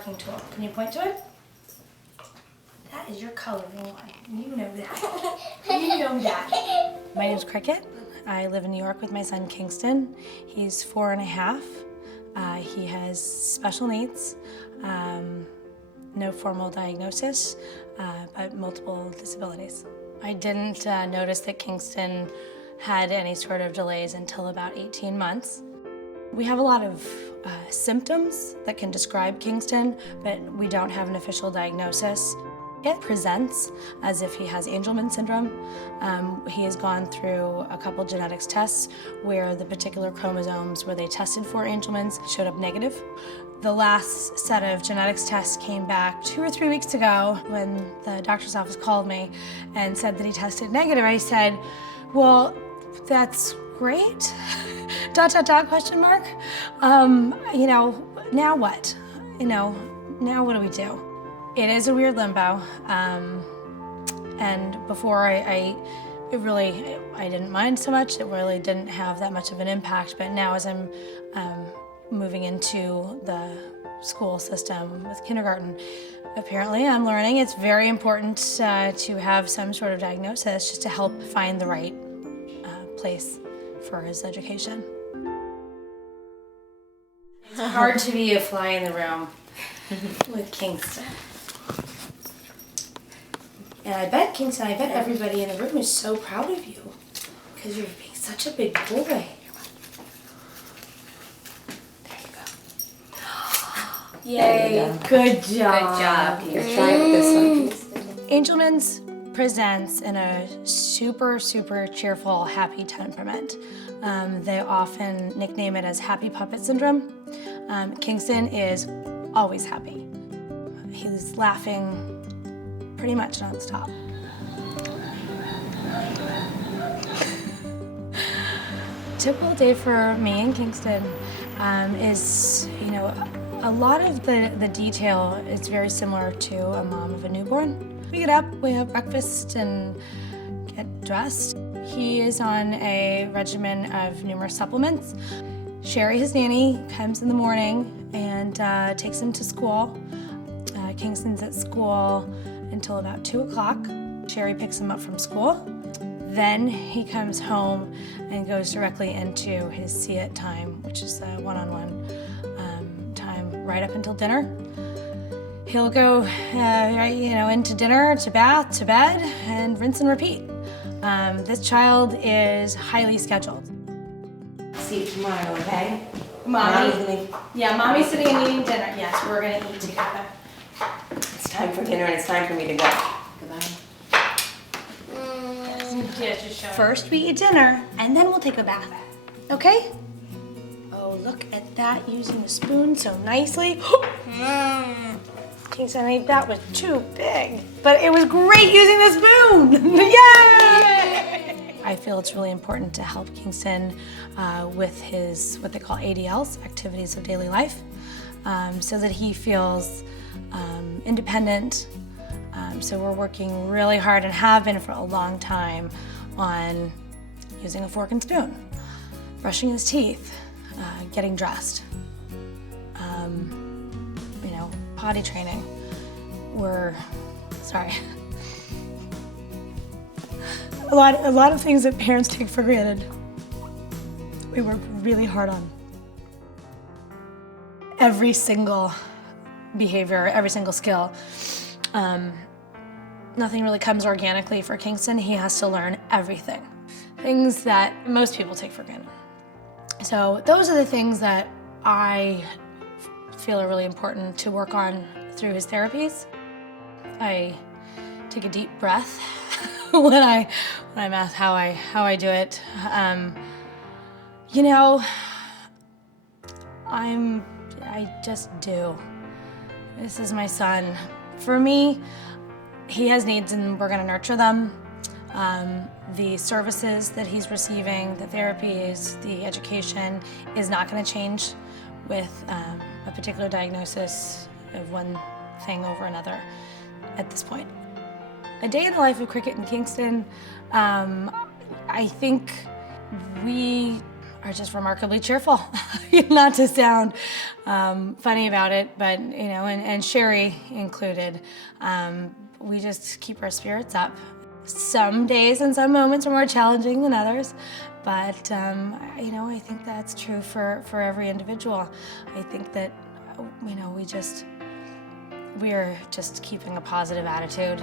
talking tool. Can you point to it? That is your coloring line. You know that. You know that. My name's Cricket. I live in New York with my son Kingston. He's 4.5. He has special needs, no formal diagnosis, but multiple disabilities. I didn't notice that Kingston had any sort of delays until about 18 months. We have a lot of symptoms that can describe Kingston, but we don't have an official diagnosis. It presents as if he has Angelman Syndrome. He has gone through a couple genetics tests where the particular chromosomes where they tested for Angelman's showed up negative. The last set of genetics tests came back 2 or 3 weeks ago when the doctor's office called me and said that he tested negative. I said, well, that's great, ... question mark. You know, now what? You know, now what do we do? It is a weird limbo, and before I didn't mind so much. It really didn't have that much of an impact, but now as I'm moving into the school system with kindergarten, apparently I'm learning it's very important to have some sort of diagnosis just to help find the right place for his education. It's hard to be a fly in the room with Kingston. And I bet, Kingston, everybody in the room is so proud of you because you're being such a big boy. There you go. Yay, There you go. Good job. Good job. Here, try this one, please. Angelman's presents in a super, super cheerful, happy temperament. They often nickname it as Happy Puppet Syndrome. Kingston is always happy. He's laughing pretty much nonstop. Typical day for me and Kingston is, you know, a lot of the detail is very similar to a mom of a newborn. We get up, we have breakfast and get dressed. He is on a regimen of numerous supplements. Sherry, his nanny, comes in the morning and takes him to school. Kingston's at school until about 2 o'clock. Sherry picks him up from school. Then he comes home and goes directly into his SEIT time, which is a one-on-one time right up until dinner. He'll go into dinner, to bath, to bed, and rinse and repeat. This child is highly scheduled. See you tomorrow, okay? Mommy's sitting and eating dinner. Yes, we're gonna eat together. It's time for dinner and it's time for me to go. Goodbye. First we eat dinner, and then we'll take a bath. Okay? Oh, look at that, using the spoon so nicely. Kingston, that was too big, but it was great using the spoon. Yay! I feel it's really important to help Kingston with his, what they call ADLs, activities of daily life, so that he feels independent. So we're working really hard and have been for a long time on using a fork and spoon, brushing his teeth, getting dressed, potty training. A lot of things that parents take for granted, we work really hard on. Every single behavior, every single skill. Nothing really comes organically for Kingston. He has to learn everything. Things that most people take for granted. So those are the things that I feel are really important to work on through his therapies. I take a deep breath when I'm asked how I do it. I just do. This is my son. For me, he has needs and we're gonna nurture them. The services that he's receiving, the therapies, the education is not gonna change with a particular diagnosis of one thing over another at this point. A day in the life of Cricket and Kingston, I think we are just remarkably cheerful, not to sound funny about it, but and Sherry included. We just keep our spirits up. Some days and some moments are more challenging than others, but I think that's true for every individual. I think that we are just keeping a positive attitude.